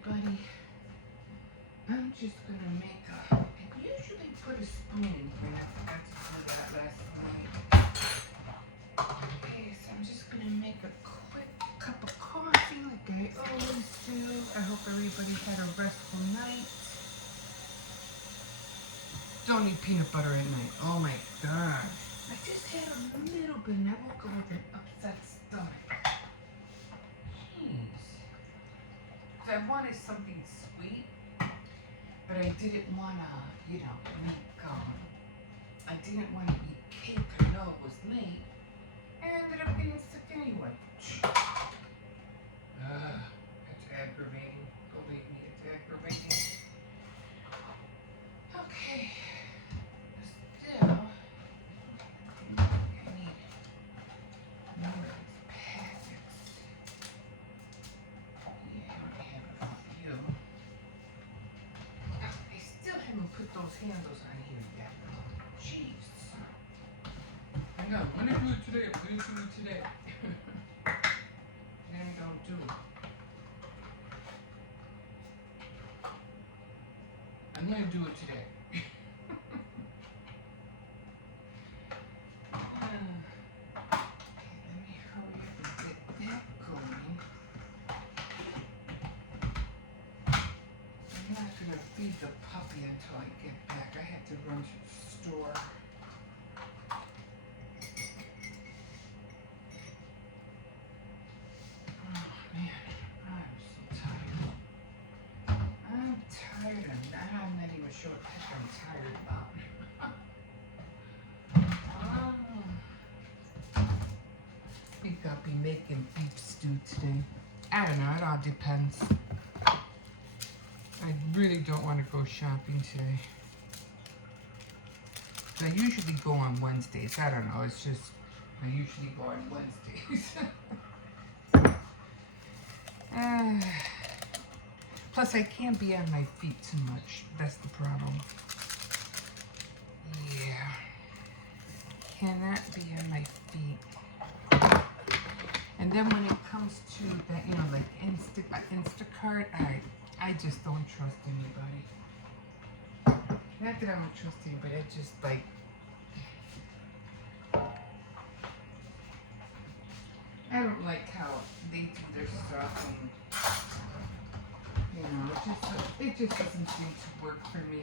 everybody. I'm just gonna make a. I usually put a spoon in here. I forgot to do that last night. Okay, so I'm just gonna make a quick cup of coffee like I always do. I hope everybody had a restful night. Don't eat peanut butter at night. Oh my god. I just had a little bit and I woke up with an upset stomach. Jeez. I wanted something sweet, but I didn't want to, make, I didn't want to eat cake. I know it was late. I ended up getting sick anyway. It's aggravating. Believe me, it's aggravating. Okay. Still, I need more of these packets. Yeah, I have a few. I still haven't put those handles on here yet. Jeez. I know, I'm gonna do it today. I'm gonna do it today. Then I don't do it. I'm gonna do it today. Okay, let me hurry up and get that going. I'm not gonna feed the puppy until I get back. I have to run to the store. Oh man, I'm so tired. I'm tired and I'm not even sure what the heck I'm tired about. I think I'll be making beef stew today. I don't know, it all depends. I really don't want to go shopping today. I usually go on Wednesdays. I don't know, it's just, I usually go on Wednesdays. Plus, I can't be on my feet too much. That's the problem. Yeah. Cannot be on my feet. And then when it comes to that, like Instacart, I just don't trust anybody. Not that I don't trust anybody, I just like, I don't like how they do their stuff and, it just doesn't seem to work for me.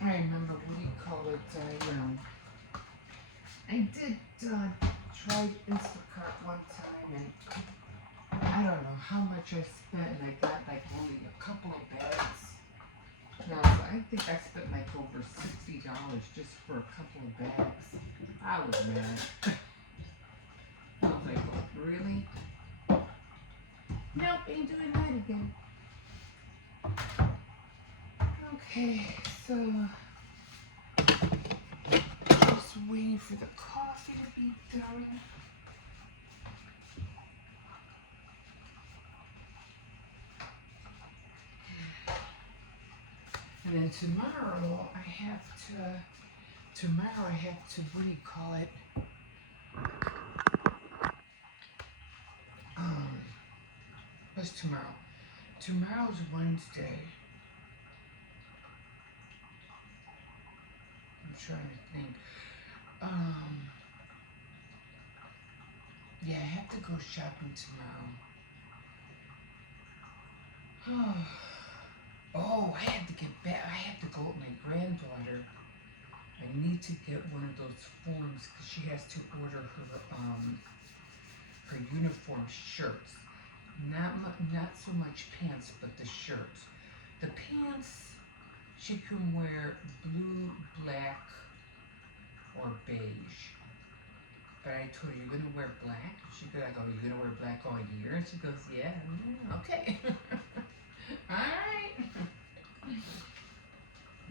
I remember, I did try Instacart one time and I don't know how much I spent and I got like only a couple of bags. No, so I think I spent like over $60 just for a couple of bags. I was mad. I was like, really? Nope, ain't doing that again. Okay, so just waiting for the coffee to be done. And then tomorrow I have to, what do you call it? What's tomorrow? Tomorrow's Wednesday. I'm trying to think. Yeah, I have to go shopping tomorrow. Oh, I have to get back. I have to go with my granddaughter. I need to get one of those forms because she has to order her uniform shirts. Not so much pants, but the shirts. The pants she can wear blue, black, or beige. But I told her, you're gonna wear black? She goes, I go, you're gonna wear black all year? And she goes, yeah, okay. Alright.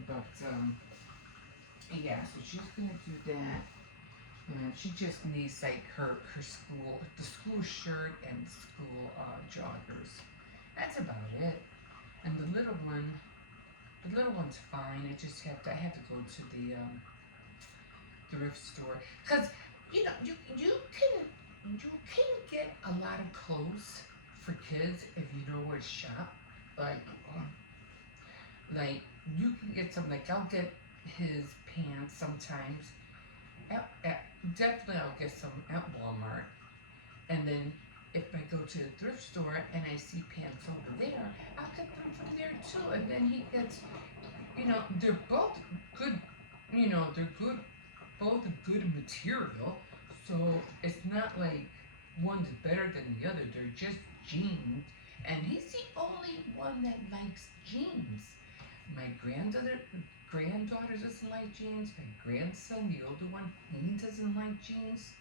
But yeah, so she's gonna do that. And she just needs like the school shirt and school joggers. That's about it. And the little one's fine. I have to go to the thrift store because you can get a clothes for kids if you know where to shop. Like, like you can get some. Like I'll get his pants sometimes. Definitely, I'll get some at Walmart, and then if I go to the thrift store and I see pants over there, I'll get them from there too. And then he gets, they're both good. They're good, both good material. So it's not like one's better than the other. They're just jeans, and he's the only one that likes jeans. My granddaughter doesn't like jeans. My grandson, the older one, he doesn't like jeans.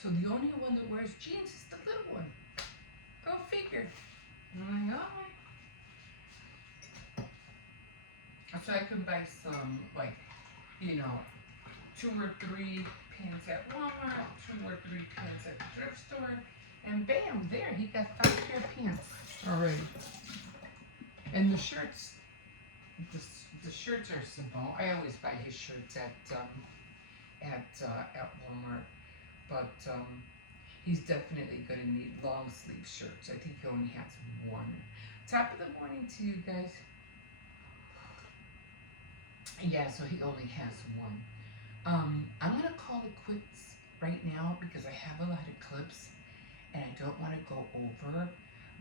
So the only one that wears jeans is the little one. Go figure. I'm like, alright. So I can buy some, like, 2 or 3 pants at Walmart, 2 or 3 pants at the thrift store, and bam, there, he got 5 pair of pants already. And the shirts, the shirts are simple. I always buy his shirts at Walmart, but he's definitely gonna need long sleeve shirts. I think he only has one. Top of the morning to you guys. Yeah, so he only has one. I'm gonna call it quits right now because I have a lot of clips and I don't want to go over,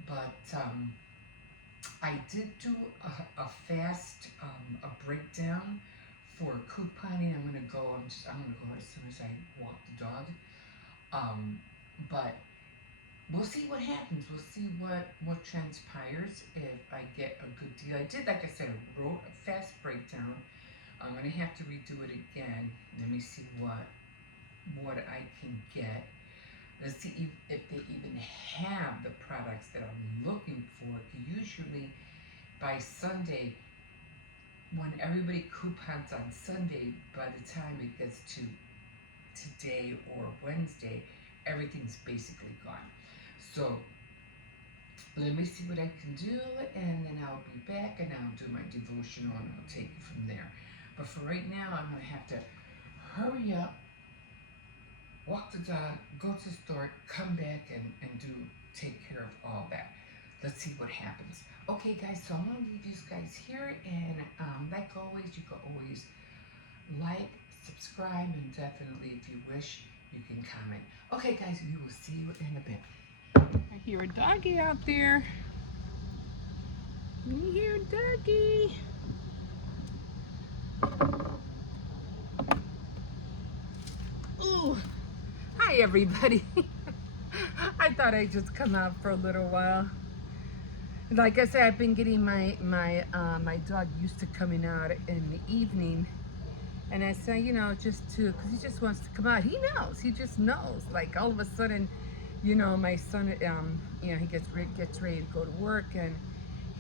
but I did do a fast a breakdown for couponing. I'm gonna go as soon as I walk the dog. But we'll see what happens. We'll see what transpires if I get a good deal. I did, like I said, I wrote a fast breakdown. I'm gonna have to redo it again. Let me see what I can get. Let's see if they even have the products that I'm looking for. Usually by Sunday, when everybody coupons on Sunday, by the time it gets to today or Wednesday, everything's basically gone. So let me see what I can do, and then I'll be back and I'll do my devotional and I'll take it from there. But for right now, I'm gonna have to hurry up, walk the dog, go to the store, come back and take care of all that. Let's see what happens. Okay guys, so I'm gonna leave you guys here, and like always, you can always like, subscribe, and definitely if you wish, you can comment. Okay guys, we will see you in a bit. I hear a doggy out there. You hear a doggy. Ooh, hi everybody. I thought I'd just come out for a little while. Like I said, I've been getting my dog used to coming out in the evening, and I say, just because he just wants to come out. He knows. He just knows. Like all of a sudden, my son, he gets ready to go to work, and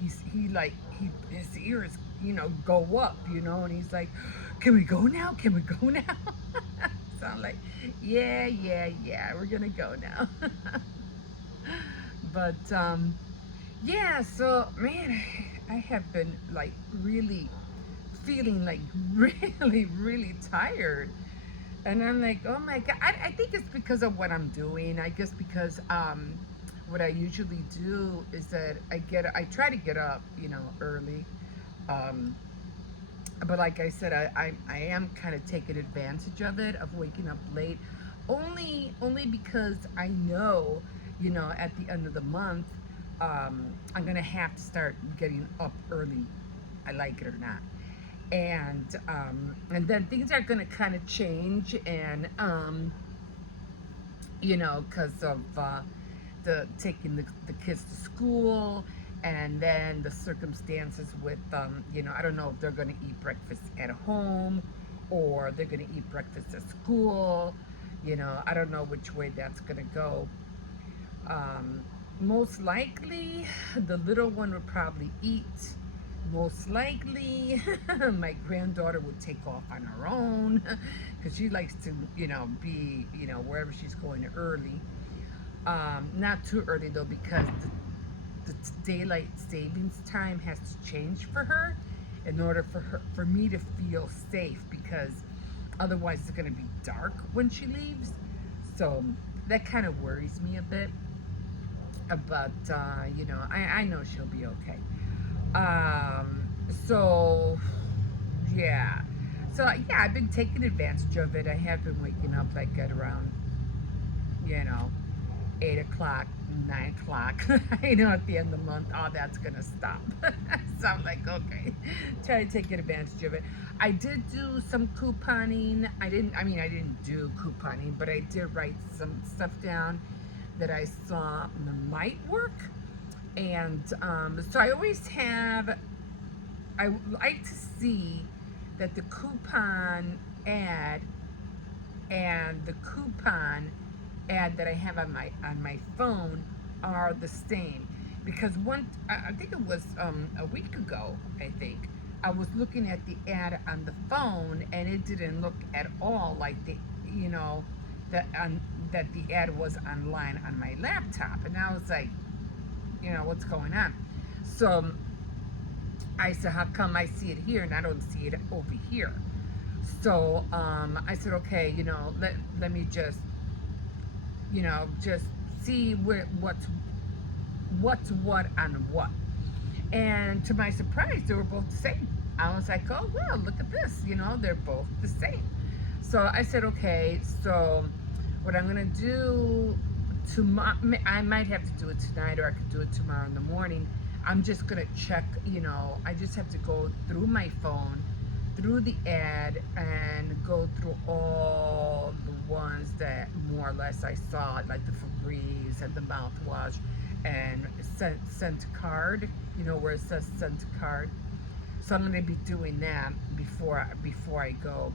his ears, go up, and he's like, "Can we go now? Can we go now?" So I'm like, yeah, we're gonna go now. But yeah, so man, I have been like really feeling like really tired, and I'm like, oh my god. I think it's because of what I'm doing. I guess because what I usually do is that I try to get up, early. But like I said, I am kind of taking advantage of it, of waking up late, only because I know, at the end of the month, I'm gonna have to start getting up early, I like it or not, and then things are gonna kind of change, and because of the taking the kids to school, and then the circumstances with I don't know if they're going to eat breakfast at home or they're going to eat breakfast at school. I don't know which way that's going to go. Most likely the little one would probably eat. Most likely my granddaughter would take off on her own because she likes to be wherever she's going early. Not too early though, because the daylight savings time has to change for her in order for me to feel safe, because otherwise it's going to be dark when she leaves. So that kind of worries me a bit. But you know, I know she'll be okay. Um, so yeah, so yeah, I've been taking advantage of it. I have been waking up like at around, you know, 8 o'clock, 9 o'clock. You know, at the end of the month, oh, that's gonna stop. So I'm like, okay, try to take advantage of it. I did do some couponing. I didn't do couponing, but I did write some stuff down that I saw might work. And so I always have, I like to see that the coupon ad and the coupon ad that I have on my phone are the same. Because I think it was a week ago, I think, I was looking at the ad on the phone and it didn't look at all like you know, that the ad was online on my laptop. And I was like, you know, what's going on? So I said, how come I see it here and I don't see it over here? So I said, okay, you know, let me just, you know, just see what's what on what. And to my surprise, they were both the same. I was like, oh well, look at this, you know, they're both the same. So I said, okay, so what I'm gonna do tomorrow, I might have to do it tonight or I could do it tomorrow in the morning. I'm just gonna check, you know, I just have to go through my phone, through the ad, and go through all the ones that more or less I saw, like the Febreze and the mouthwash and sent card, you know, where it says sent card. So I'm going to be doing that before I go.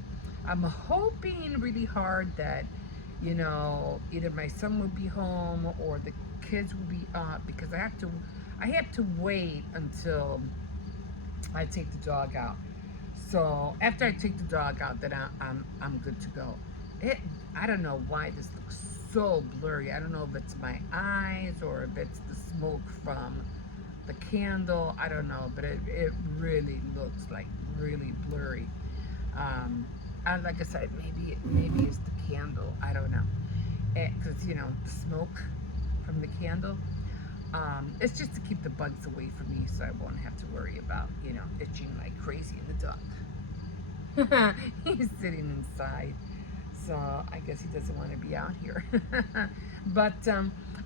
I'm hoping really hard that, you know, either my son will be home or the kids will be up, because I have to wait until I take the dog out. So after I take the dog out, then I'm good to go. It I don't know why this looks so blurry. I don't know if it's my eyes or if it's the smoke from the candle. I don't know, but it really looks like really blurry. Um, and like I said, maybe it's the candle. I don't know, because you know the smoke from the candle. It's just to keep the bugs away from me, so I won't have to worry about, you know, itching like crazy in the dark. He's sitting inside, so I guess he doesn't want to be out here. But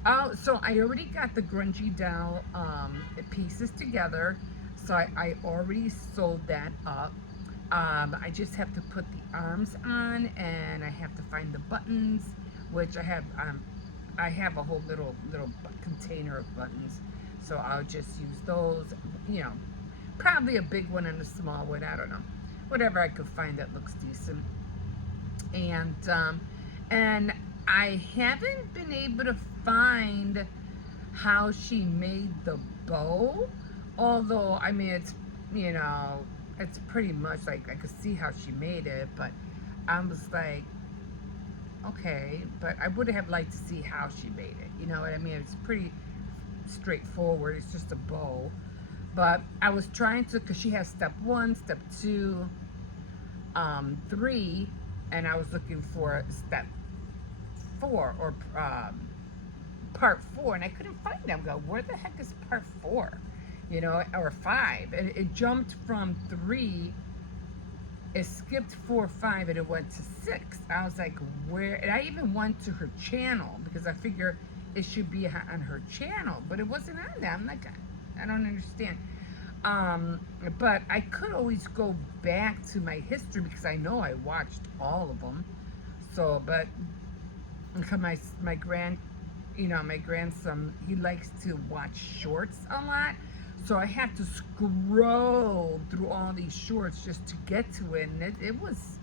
oh, so I already got the grungy doll pieces together, so I already sewed that up. I just have to put the arms on, and I have to find the buttons, which I have a whole little container of buttons, so I'll just use those. You know, probably a big one and a small one. I don't know, whatever I could find that looks decent. And I haven't been able to find how she made the bow. Although I mean, it's, you know, it's pretty much like I could see how she made it, but I was like, okay, but I would have liked to see how she made it. You know what I mean? It's pretty straightforward. It's just a bow. But I was trying to, because she has step one, step two, three, and I was looking for step four or part four, and I couldn't find them. Go, where the heck is part four? You know, or five? And it jumped from three, it skipped 4, 5, and it went to 6. I was like, where? And I even went to her channel because I figure it should be on her channel, but it wasn't on there. I'm like, I don't understand. But I could always go back to my history because I know I watched all of them. So, but because my my grandson, he likes to watch shorts a lot. So I had to scroll through all these shorts just to get to it, and it was,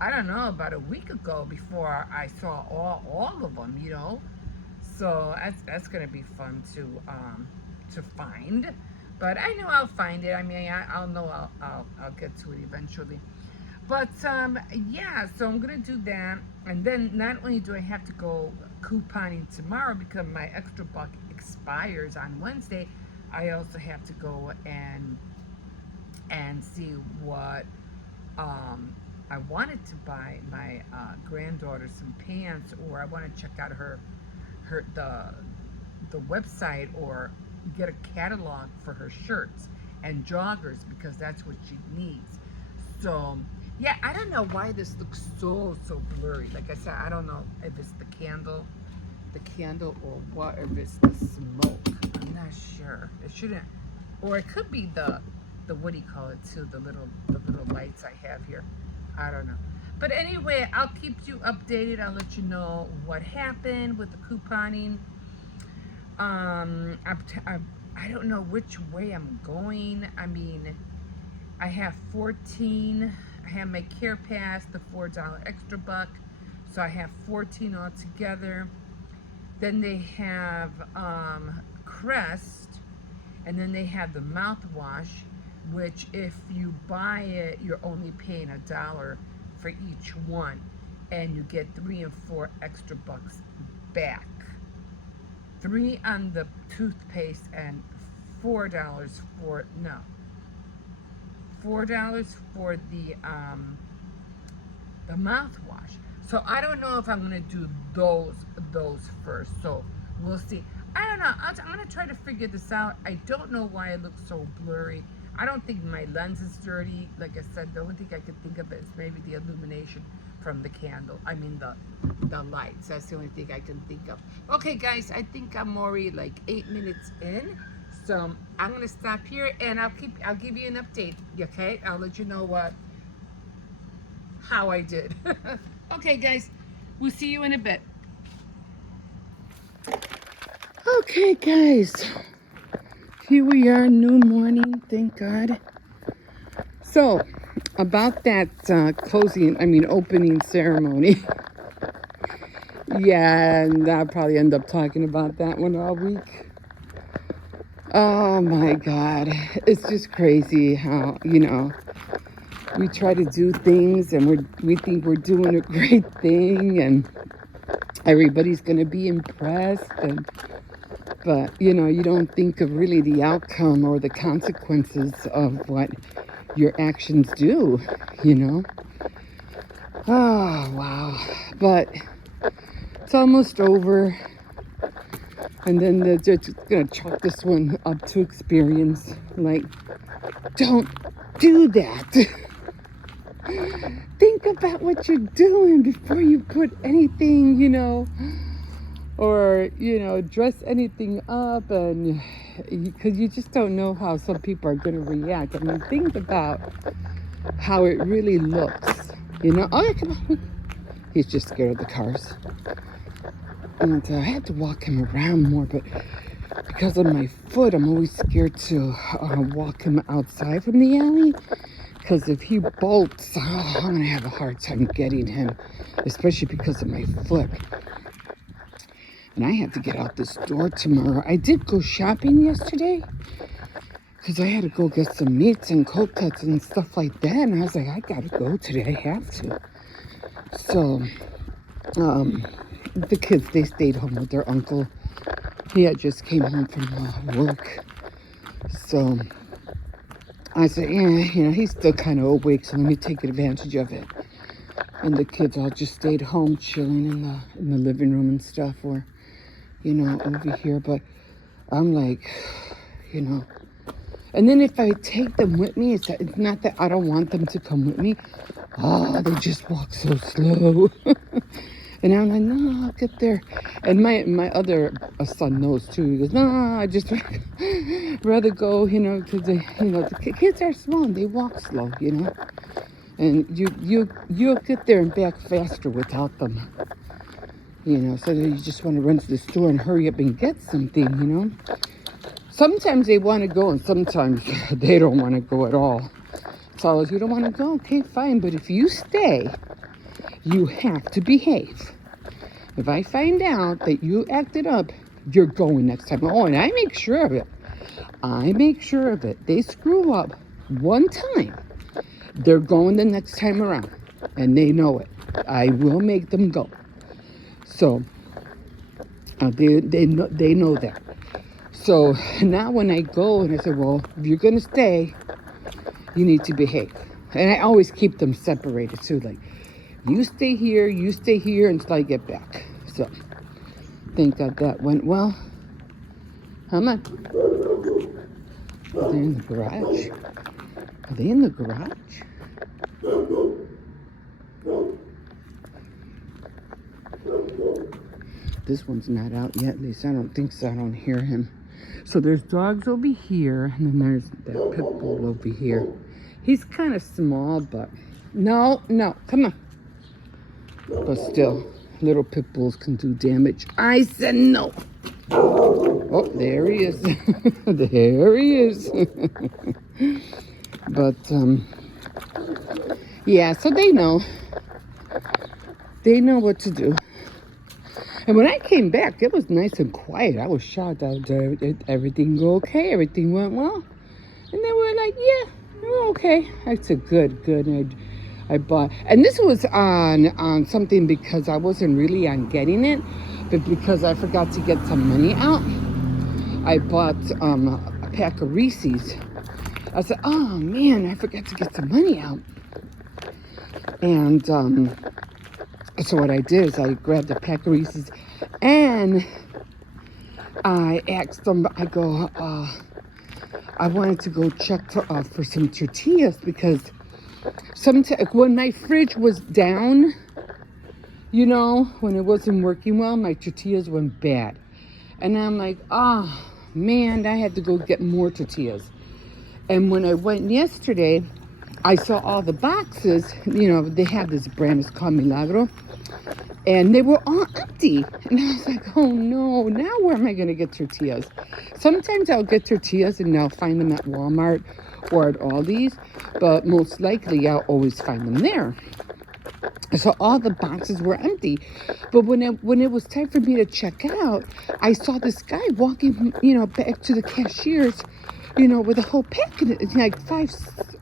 I don't know, about a week ago before I saw all of them, you know. So that's gonna be fun to find, but I know I'll find it. I mean, I'll know I'll get to it eventually. But yeah, so I'm gonna do that, and then not only do I have to go couponing tomorrow because my extra buck expires on Wednesday, I also have to go and see what I wanted to buy my granddaughter some pants, or I want to check out her the website or get a catalog for her shirts and joggers because that's what she needs. So yeah, I don't know why this looks so blurry. Like I said, I don't know if it's the candle or what, if it's the smoke. I'm not sure. It shouldn't, or it could be the what do you call it too? The little lights I have here. I don't know. But anyway, I'll keep you updated. I'll let you know what happened with the couponing. I don't know which way I'm going. I mean, I have 14. I have my Care Pass, the $4 extra buck. So I have 14 altogether. Then they have Crest, and then they have the mouthwash, which if you buy it, you're only paying $1 for each one, and you get 3 and 4 extra bucks back. 3 on the toothpaste and $4 for $4 for the mouthwash. So I don't know if I'm gonna do those first. So we'll see. I don't know. I'm gonna try to figure this out. I don't know why it looks so blurry. I don't think my lens is dirty. Like I said, the only thing I could think of is maybe the illumination from the candle. I mean the lights. That's the only thing I can think of. Okay, guys, I think I'm already like 8 minutes in. So I'm gonna stop here and I'll give you an update. Okay, I'll let you know how I did. Okay, guys, we'll see you in a bit. Okay, guys, here we are, new morning, thank God. So, about that opening ceremony. Yeah, and I'll probably end up talking about that one all week. Oh my God, it's just crazy how, we try to do things and we think we're doing a great thing and everybody's going to be impressed. But, you don't think of really the outcome or the consequences of what your actions do, Oh, wow. But it's almost over. And then the judge is going to chalk this one up to experience. Like, don't do that. Think about what you're doing before you put anything, or, dress anything up, and because you just don't know how some people are going to react. I mean, think about how it really looks, Oh, yeah, come on. He's just scared of the cars. And I had to walk him around more, but because of my foot, I'm always scared to walk him outside from the alley. Because if he bolts, I'm going to have a hard time getting him, especially because of my foot. And I have to get out this door tomorrow. I did go shopping yesterday because I had to go get some meats and cold cuts and stuff like that. And I was like, I got to go today. I have to. So, the kids, they stayed home with their uncle. He had just came home from work. So I said, yeah, he's still kind of awake, so let me take advantage of it. And the kids all just stayed home chilling in the living room and stuff, or, over here. But I'm like, And then if I take them with me, it's not that I don't want them to come with me. Oh, they just walk so slow. And I'm like, no, I'll get there. And my other son knows too. He goes, no, I just rather go, because the kids are small and they walk slow, And you'll get there and back faster without them. So you just want to run to the store and hurry up and get something, Sometimes they want to go and sometimes they don't want to go at all. So if you don't want to go, okay, fine. But if you stay, you have to behave. If I find out that you acted up, you're going next time. Oh, and I make sure of it. They screw up one time, they're going the next time around. And they know it. I will make them go. So, they know that. So, now when I go and I say, well, if you're going to stay, you need to behave. And I always keep them separated too. Like, you stay here until I get back. So, thank God that went well. Come on. Are they in the garage? Are they in the garage? This one's not out yet. At least I don't think so. I don't hear him. So there's dogs over here, and then there's that pit bull over here. He's kind of small, but no, come on. But still, little pit bulls can do damage. I said no. Oh, there he is. There he is. But, yeah, so they know. They know what to do. And when I came back, it was nice and quiet. I was shocked. Everything go okay? Everything went well? And they were like, yeah, we're okay. I said, good. And I bought, and this was on something because I wasn't really on getting it, but because I forgot to get some money out, I bought a pack of Reese's. I said, oh man, I forgot to get some money out. And so what I did is I grabbed a pack of Reese's and I asked them, I go, I wanted to go check for some tortillas because sometimes when my fridge was down, you know, when it wasn't working well, my tortillas went bad. And I'm like, oh man, I had to go get more tortillas. And when I went yesterday, I saw all the boxes, you know, they have this brand, it's called Milagro, and they were all empty. And I was like, oh no, now where am I going to get tortillas? Sometimes I'll get tortillas and I'll find them at Walmart or at Aldi's, but most likely I'll always find them there. So all the boxes were empty. But when it was time for me to check out, I saw this guy walking, you know, back to the cashiers, you know, with a whole packet, like five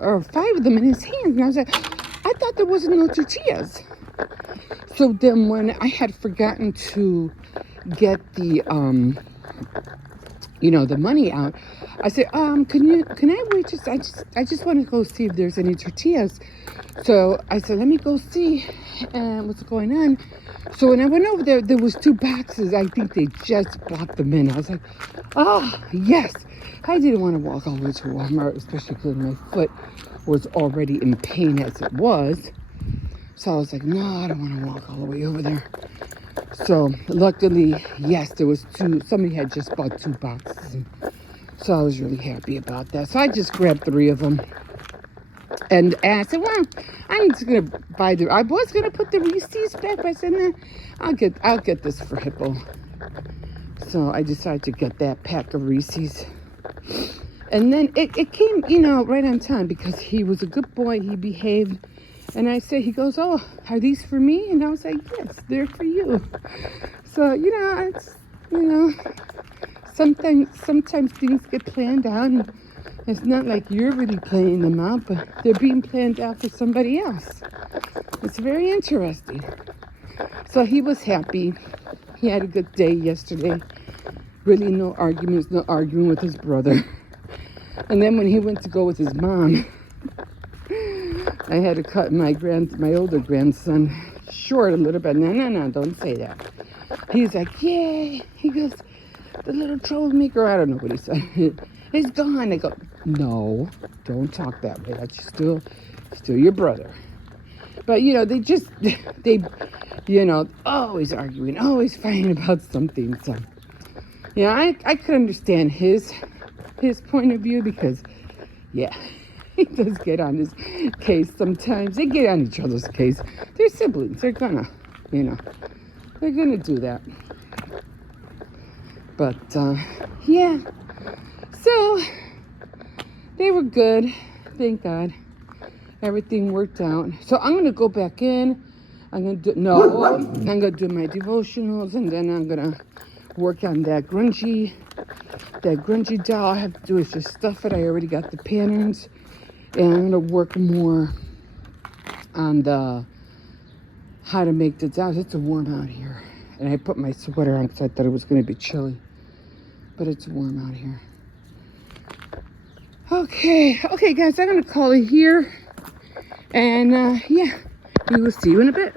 of them in his hands. And I was like, I thought there wasn't no tortillas. So then when I had forgotten to get the, you know, the money out, I said, can I wait I just want to go see if there's any tortillas. So I said, let me go see what's going on. So when I went over there, there was 2 boxes. I think they just bought them in. I was like, oh, yes. I didn't want to walk all the way to Walmart, especially because my foot was already in pain as it was. So I was like, no, I don't want to walk all the way over there. So luckily, yes, there was 2. Somebody had just bought 2 boxes. So I was really happy about that. So I just grabbed 3 of them. And I said, well, I'm just going to buy I was going to put the Reese's back, but I said, nah, I'll get this for Hippo. So I decided to get that pack of Reese's. And then it came, you know, right on time because he was a good boy. He behaved. And I said, he goes, oh, are these for me? And I was like, yes, they're for you. So, you know, it's, you know, sometimes things get planned out. And it's not like you're really planning them out, but they're being planned out for somebody else. It's very interesting. So he was happy. He had a good day yesterday. Really no arguments, no arguing with his brother. And then when he went to go with his mom, I had to cut my older grandson short a little bit. No, don't say that. He's like, yay. He goes, the little troublemaker, I don't know what he said. He's gone. I go, no, don't talk that way. That's still your brother. But, you know, they, you know, always arguing, always fighting about something. So, you know, I could understand his point of view because, yeah, he does get on his case sometimes. They get on each other's case. They're siblings. They're gonna, you know, they're gonna do that. But, yeah. So, they were good. Thank God. Everything worked out. So, I'm going to go back in. I'm going to do my devotionals. And then I'm going to work on that grungy doll. All I have to do is just stuff it. I already got the patterns. And I'm going to work more on how to make the dolls. It's warm out here. And I put my sweater on because I thought it was going to be chilly. But it's warm out here. Okay, guys, I'm going to call it here. And, yeah, we will see you in a bit.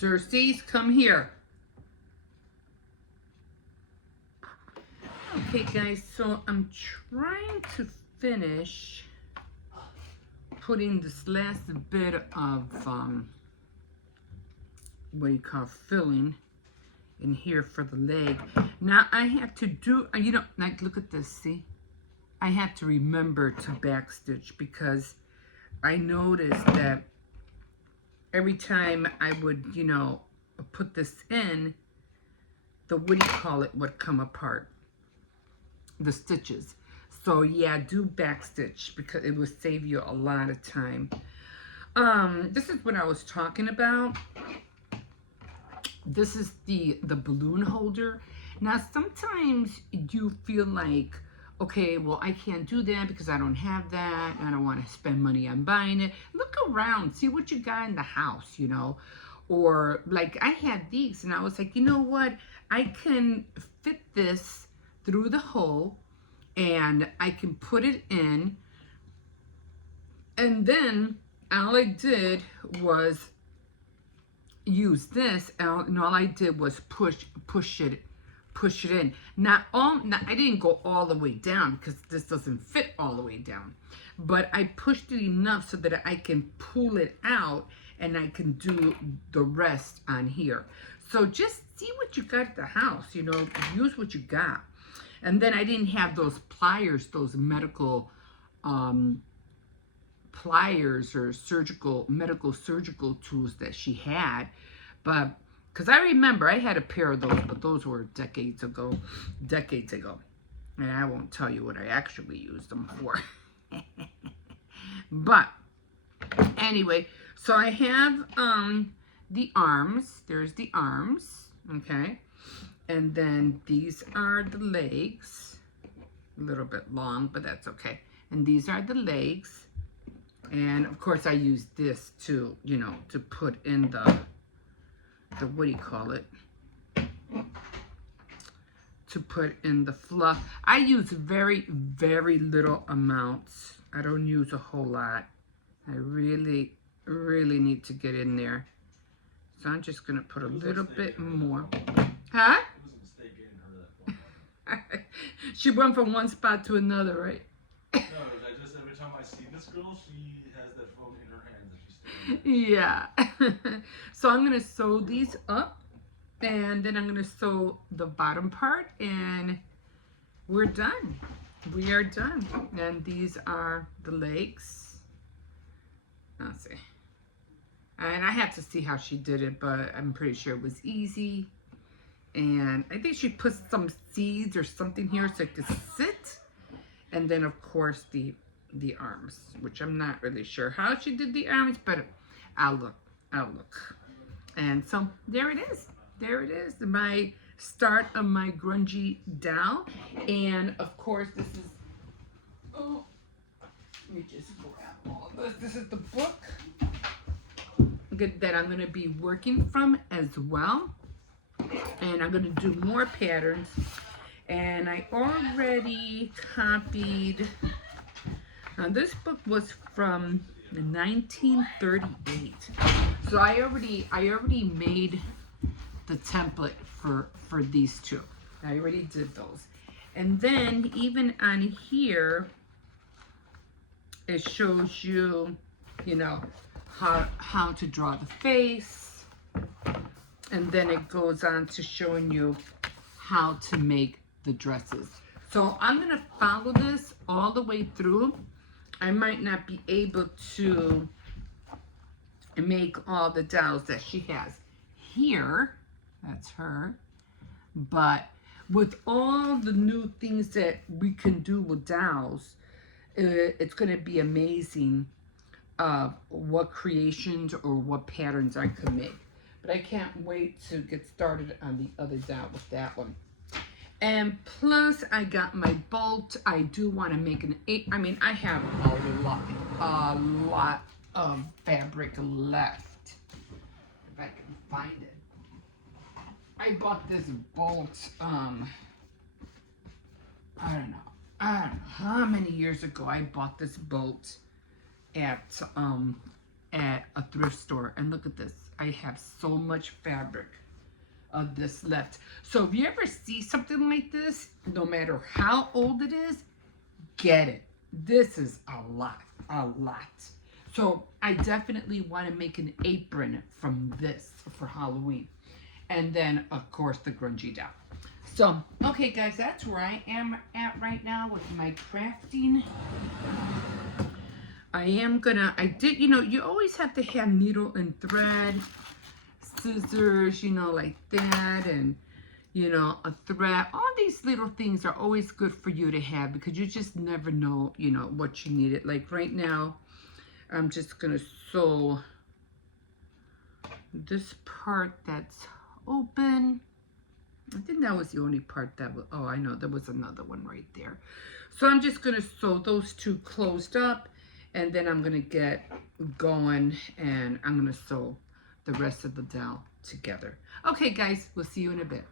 Circes, come here. Okay, guys, so I'm trying to finish putting this last bit of, what do you call, filling in here for the leg. Now, I have to do, you know, like, look at this, see? I have to remember to backstitch because I noticed that every time I would, you know, put this in, the, what do you call it, would come apart. The stitches. So yeah, do backstitch because it will save you a lot of time. This is what I was talking about. This is the balloon holder. Now sometimes you feel like, okay, well I can't do that because I don't have that. I don't want to spend money on buying it. Look around, see what you got in the house, you know. Or like I had these and I was like, you know what? I can fit this through the hole and I can put it in, and then all I did was use this and all I did was push it in. Not I didn't go all the way down because this doesn't fit all the way down, but I pushed it enough so that I can pull it out and I can do the rest on here. So just see what you got at the house, you know, use what you got. And then I didn't have those pliers, those medical pliers or medical surgical tools that she had. But, because I remember I had a pair of those, but those were decades ago. And I won't tell you what I actually used them for. But, anyway, so I have the arms. There's the arms, okay? And then these are the legs, a little bit long, but that's okay. And these are the legs. And of course I use this to, you know, to put in the what do you call it? To put in the fluff. I use very, very little amounts. I don't use a whole lot. I really, really need to get in there. So I'm just gonna put a little bit more. Huh? She went from one spot to another, right? No, I just, every time I see this girl, she has that phone in her hands and she's still. Yeah. So I'm going to sew these up, and then I'm going to sew the bottom part, and we're done. We are done. And these are the legs. Let's see. And I have to see how she did it, but I'm pretty sure it was easy. And I think she put some seeds or something here so it could sit. And then, of course, the arms, which I'm not really sure how she did the arms, but I'll look. And so there it is. There it is. My start of my grungy doll. And, of course, this is, oh, let me just grab all of this. This is the book that I'm going to be working from as well. And I'm going to do more patterns. And I already copied, this book was from 1938. So I already made the template for these two. I already did those. And then even on here, it shows you, you know, how to draw the face. And then it goes on to showing you how to make the dresses. So I'm going to follow this all the way through. I might not be able to make all the dolls that she has here. That's her. But with all the new things that we can do with dolls, it's going to be amazing what creations or what patterns I could make. But I can't wait to get started on the other doll with that one. And plus, I got my bolt. I do want to make an 8. I mean, I have a lot of fabric left. If I can find it. I bought this bolt, I don't know how many years ago I bought this bolt at at a thrift store, and look at this. I have so much fabric of this left. So if you ever see something like this, no matter how old it is, get it. This is a lot, a lot. So I definitely want to make an apron from this for Halloween. And then, of course, the grungy doll. So, okay, guys, that's where I am at right now with my crafting. You know, you always have to have needle and thread, scissors, you know, like that, and, you know, a thread. All these little things are always good for you to have because you just never know, you know, what you need. Like right now, I'm just going to sew this part that's open. I think that was the only part that was, oh, I know, there was another one right there. So I'm just going to sew those two closed up, and then I'm going to get going, and I'm going to sew the rest of the doll together. Okay, guys, we'll see you in a bit.